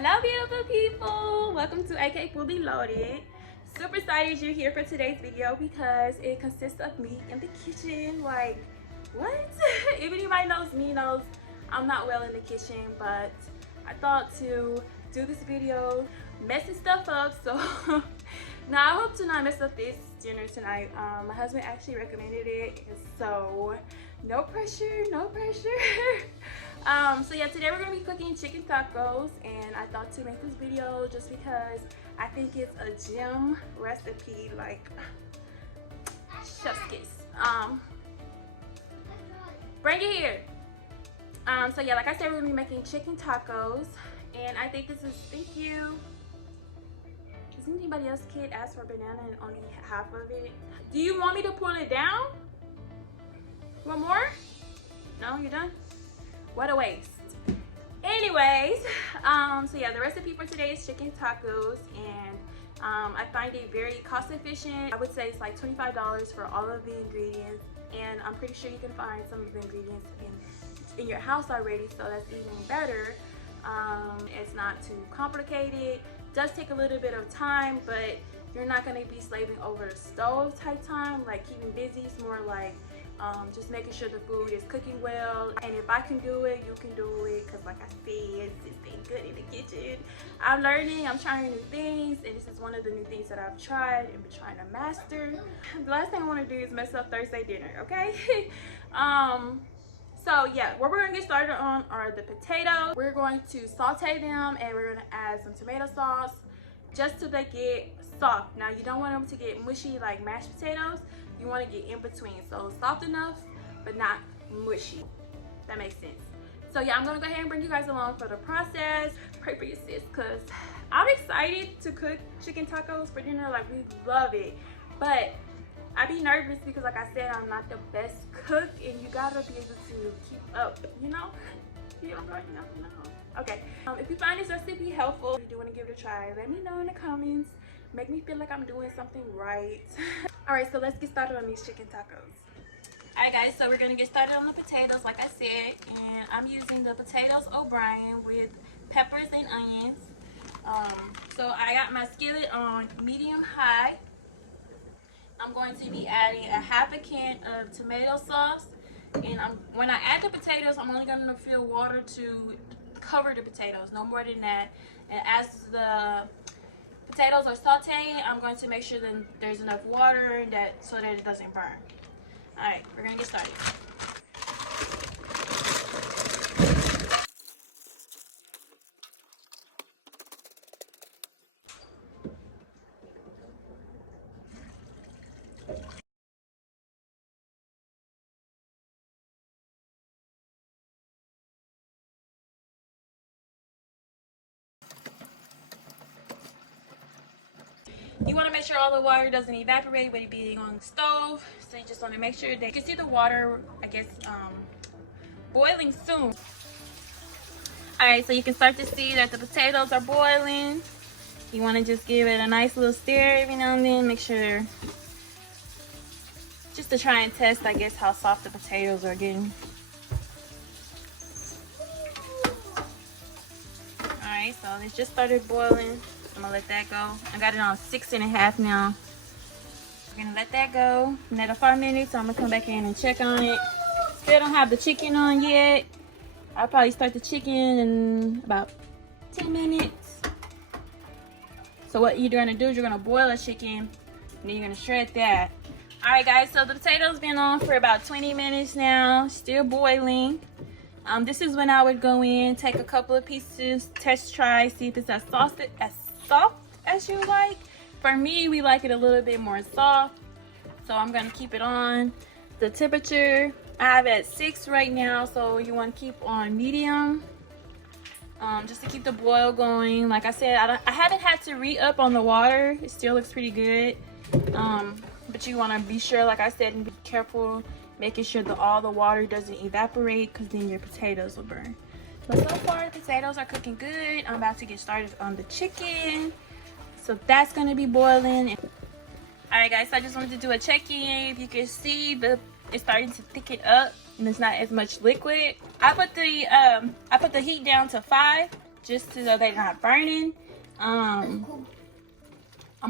Hello beautiful people, welcome to AKay Fully Loaded. Super excited you're here for today's video because it consists of me in the kitchen. Like, what? If anybody knows me knows I'm not well in the kitchen, but I thought to do this video messing stuff up. So now I hope to not mess up this dinner tonight. My husband actually recommended it, so no pressure, no pressure. So yeah, today we're gonna be cooking chicken tacos, and I thought to make this video just because I think it's a gem recipe, like chef's kiss. Bring it here. So yeah, like I said, we're gonna be making chicken tacos, and I think this is, thank you. Does anybody else kid ask for a banana and only half of it? Do you want me to pull it down? One more? No, you're done? What a waste. Anyways, so yeah, the recipe for today is chicken tacos, and I find it very cost efficient. I would say it's like $25 for all of the ingredients, and I'm pretty sure you can find some of the ingredients in your house already, so that's even better. It's not too complicated. It does take a little bit of time, but you're not going to be slaving over the stove type time, like keeping busy. It's more like just making sure the food is cooking well. And if I can do it, you can do it, because like I said, it's been good in the kitchen. I'm learning, I'm trying new things, and this is one of the new things that I've tried and been trying to master. The last thing I want to do is mess up Thursday dinner, okay? So yeah, what we're gonna get started on are the potatoes. We're going to saute them, and we're gonna add some tomato sauce just so they get soft. Now you don't want them to get mushy like mashed potatoes. You want to get in between, so soft enough but not mushy. That makes sense. So yeah, I'm gonna go ahead and bring you guys along for the process. Pray for your sis, because I'm excited to cook chicken tacos for dinner. Like, we love it, but I be nervous because, like I said, I'm not the best cook, and you gotta be able to keep up, you know? You don't know. Okay, if you find this recipe helpful, if you do want to give it a try, let me know in the comments. Make me feel like I'm doing something right. All right, so let's get started on these chicken tacos. All right guys, so we're gonna get started on the potatoes, like I said, and I'm using the potatoes O'Brien with peppers and onions. So I got my skillet on medium high. I'm going to be adding a half a can of tomato sauce, and when I add the potatoes, I'm only going to fill water to cover the potatoes, no more than that. And as the potatoes are sauteing, I'm going to make sure that there's enough water so that it doesn't burn. All right, we're going to get started. You want to make sure all the water doesn't evaporate with it being on the stove. So you just want to make sure that you can see the water, I guess, boiling soon. Alright, so you can start to see that the potatoes are boiling. You want to just give it a nice little stir every now and then. Make sure, just to try and test, I guess, how soft the potatoes are getting. Alright, so it just started boiling. I'm gonna let that go. I got it on 6.5 now. We're gonna let that go. Another 5 minutes, so I'm gonna come back in and check on it. Still don't have the chicken on yet. I'll probably start the chicken in about 10 minutes. So what you're gonna do is you're gonna boil the chicken, and then you're gonna shred that. Alright guys, so the potatoes been on for about 20 minutes now, still boiling. This is when I would go in, take a couple of pieces, test try, see if it's as soft as you like. For me, we like it a little bit more soft, so I'm gonna keep it on. The temperature I have at 6 right now, so you want to keep on medium, just to keep the boil going. Like I said, I haven't had to re-up on the water. It still looks pretty good, but you want to be sure, like I said, and be careful making sure that all the water doesn't evaporate, because then your potatoes will burn. But so far the potatoes are cooking good. I'm about to get started on the chicken, so that's going to be boiling. All right guys, so I just wanted to do a check-in. If you can see, it's starting to thicken up and it's not as much liquid. I put the heat down to 5 just so they're not burning. I'm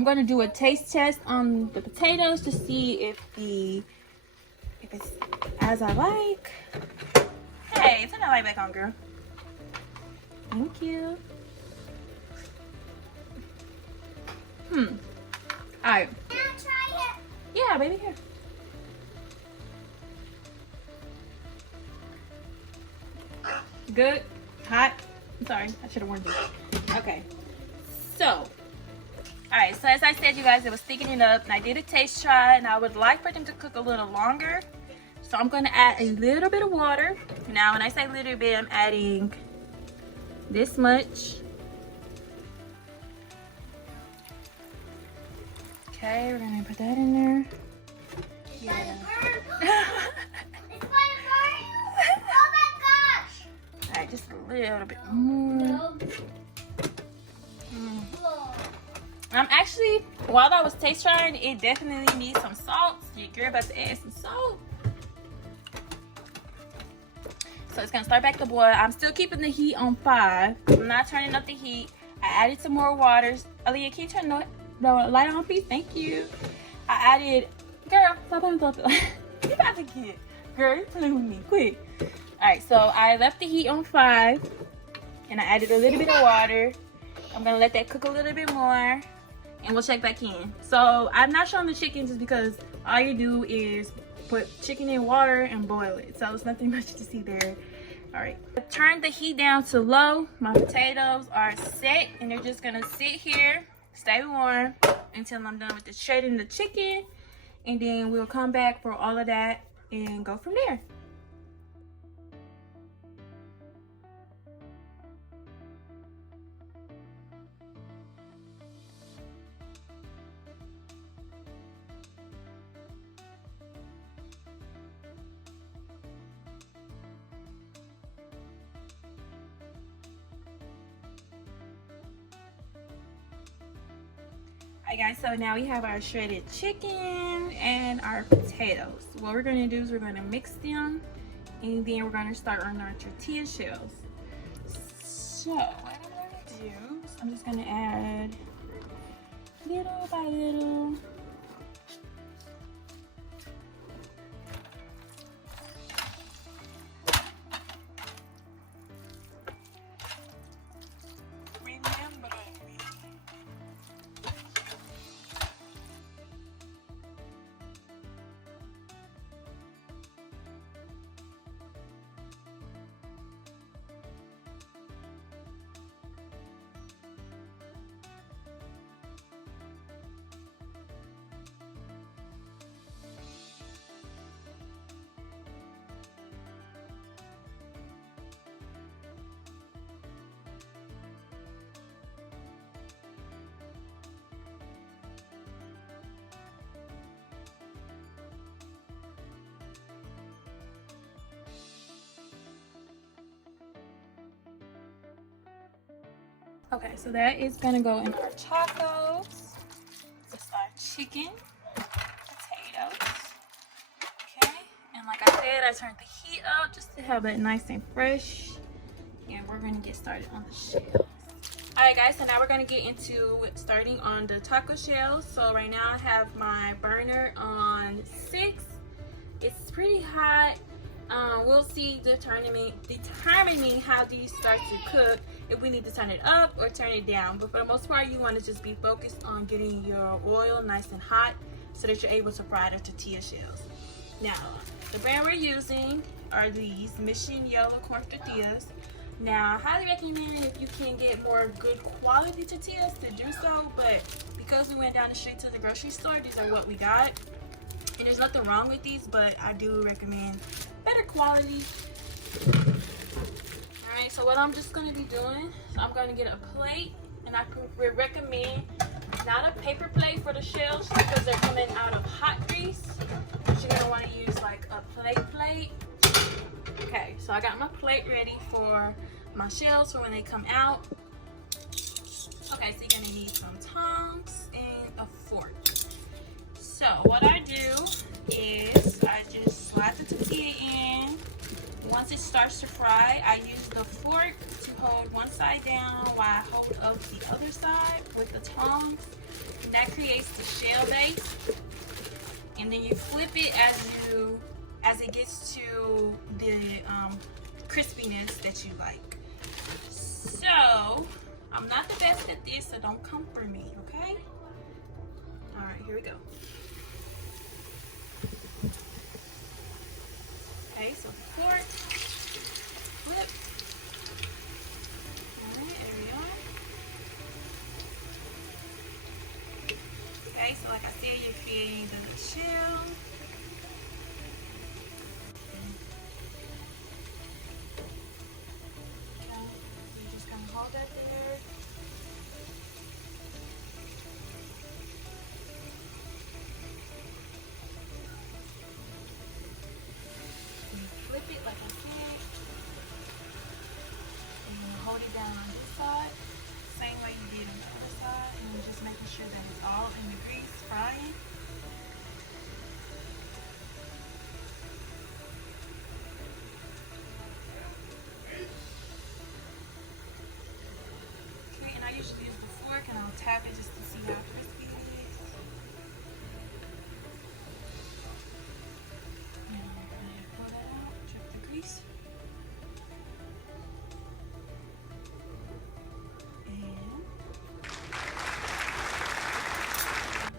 gonna do a taste test on the potatoes to see if it's as I like. Hey, turn that light back on, girl. Thank you. Alright. Can I try it? Yeah, baby, here. Good? Hot? I'm sorry, I should have warned you. Okay. So, alright, so as I said, you guys, it was thickening up, and I did a taste try, and I would like for them to cook a little longer. So I'm going to add a little bit of water. Now, when I say little bit, I'm adding this much. Okay, we're going to put that in there. Yeah. It's gonna burn you. Oh my gosh. Alright, just a little bit more. Actually, while I was taste trying, it definitely needs some salt. Your girl about to add some salt. So it's gonna start back to boil. I'm still keeping the heat on 5. I'm not turning up the heat. I added some more waters. Aaliyah, can you turn the light on, please? Thank you. I added, girl, stop playing with the you about to get, girl, you playing with me, quick. Alright, so I left the heat on 5 and I added a little bit of water. I'm gonna let that cook a little bit more and we'll check back in. So I'm not showing the chicken just because all you do is put chicken in water and boil it. So it's nothing much to see there. All right, turn the heat down to low. My potatoes are set and they're just gonna sit here, stay warm until I'm done with the shredding the chicken, and then we'll come back for all of that and go from there. Alright guys, so now we have our shredded chicken and our potatoes. What we're going to do is we're going to mix them and then we're going to start on our tortilla shells. So what I'm going to do is I'm just going to add little by little. Okay, so that is gonna go in our tacos. Just our chicken, potatoes. Okay, and like I said, I turned the heat up just to have it nice and fresh. And we're gonna get started on the shells. Alright guys, so now we're gonna get into starting on the taco shells. So right now I have my burner on 6. It's pretty hot. We'll see determining how these start to cook, if we need to turn it up or turn it down. But for the most part, you want to just be focused on getting your oil nice and hot so that you're able to fry the tortilla shells. Now, the brand we're using are these Mission Yellow Corn Tortillas. Now, I highly recommend if you can get more good quality tortillas to do so, but because we went down the street to the grocery store, these are what we got. And there's nothing wrong with these, but I do recommend better quality. Alright, so what I'm just going to be doing, I'm going to get a plate, and I would recommend not a paper plate for the shells because they're coming out of hot grease. But you're going to want to use like a plate. Okay, so I got my plate ready for my shells for when they come out. Okay, so you're going to need some tongs and a fork. So what I do is I just slide the tortilla in. Once it's starts to fry, I use the fork to hold one side down while I hold up the other side with the tongs. That creates the shell base. And then you flip it as it gets to the crispiness that you like. So, I'm not the best at this, so don't come for me, okay? Alright, here we go. Okay, so fork, flip. Alright, there we are. Okay, so like I said, you're creating the shell. Okay, you're just gonna hold that there. Flip it like I said, and then hold it down on this side, same way you did on the other side, and you're just making sure that it's all in the grease frying. Okay, and I usually use the fork and I'll tap it just to see how crispy it is. Pull that out, drip the grease. And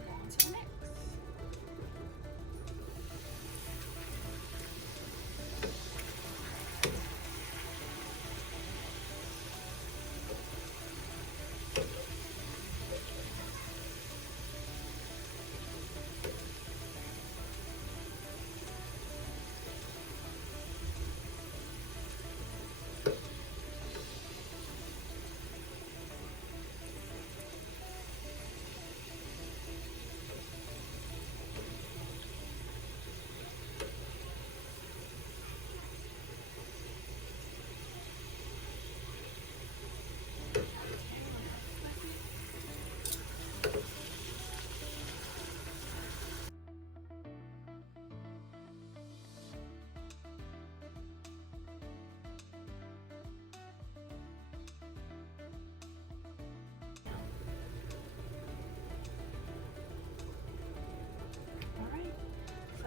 on to the next.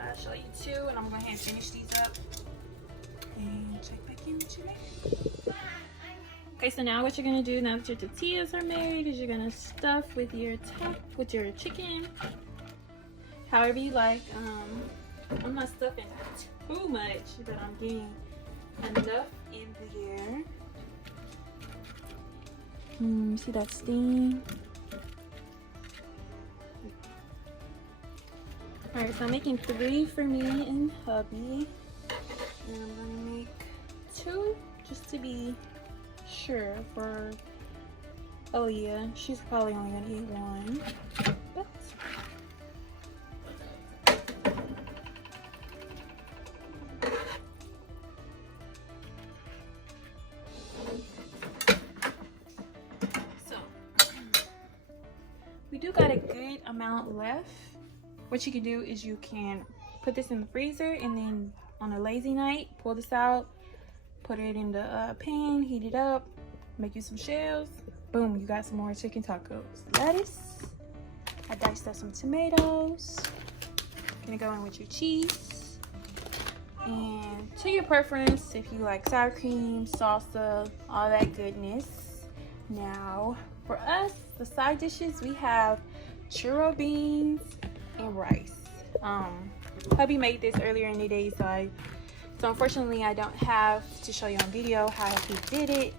I'll show you two, and I'm going to go ahead and finish these up and check back in with you later. Okay, so now what you're going to do now that your tortillas are made is you're going to stuff with your chicken however you like. I'm not stuffing too much, but I'm getting enough in there. See that steam? Alright, so I'm making 3 for me and hubby. And I'm gonna make 2 just to be sure for Aaliyah. She's probably only gonna eat 1. But so we do got a good amount left. What you can do is you can put this in the freezer, and then on a lazy night, pull this out, put it in the pan, heat it up, make you some shells. Boom, you got some more chicken tacos. Lettuce. I diced up some tomatoes. Gonna go in with your cheese. And to your preference, if you like sour cream, salsa, all that goodness. Now, for us, the side dishes, we have churro beans and rice. Hubby made this earlier in the day, so unfortunately I don't have to show you on video how he did it.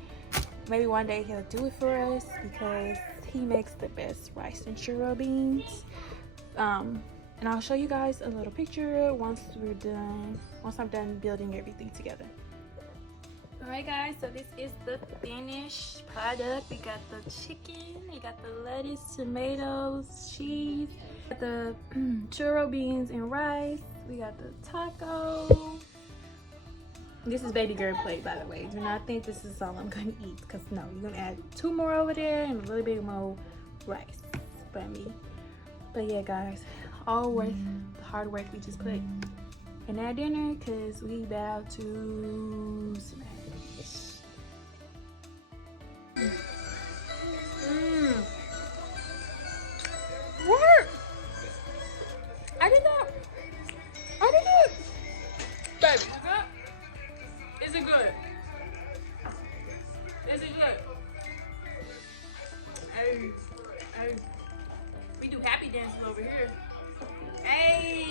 Maybe one day he'll do it for us because he makes the best rice and churro beans. And I'll show you guys a little picture once I'm done building everything together. Alright guys, so this is the finished product. We got the chicken, we got the lettuce, tomatoes, cheese, got the churro beans and rice, we got the taco. This is baby girl plate, by the way. Do not think this is all I'm gonna eat, because no, you're gonna add 2 more over there and a little bit more rice by me. But yeah guys, all worth the hard work we just put and at dinner because we about to smash. What? I did that. I did it. Baby, is it good? Is it good? Hey, hey. We do happy dances over here. Hey,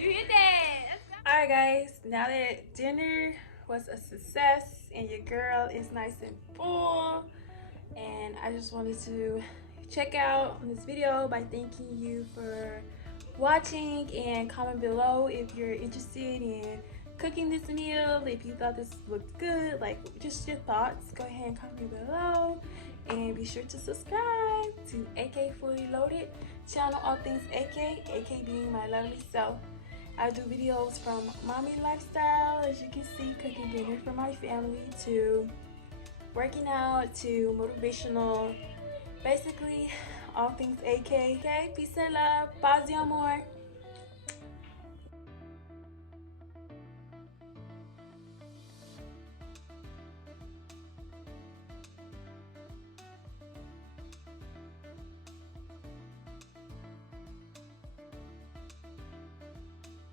you hit that. Alright guys, now that dinner was a success and your girl is nice and full, and I just wanted to check out this video by thanking you for watching, and comment below if you're interested in cooking this meal, if you thought this looked good, like just your thoughts. Go ahead and comment below, and be sure to subscribe to AKay Fully Loaded channel, all things AKay being my lovely self. I do videos from mommy lifestyle, as you can see, cooking dinner for my family, to working out, to motivational, basically all things AKay. Peace and love. Paz y amor.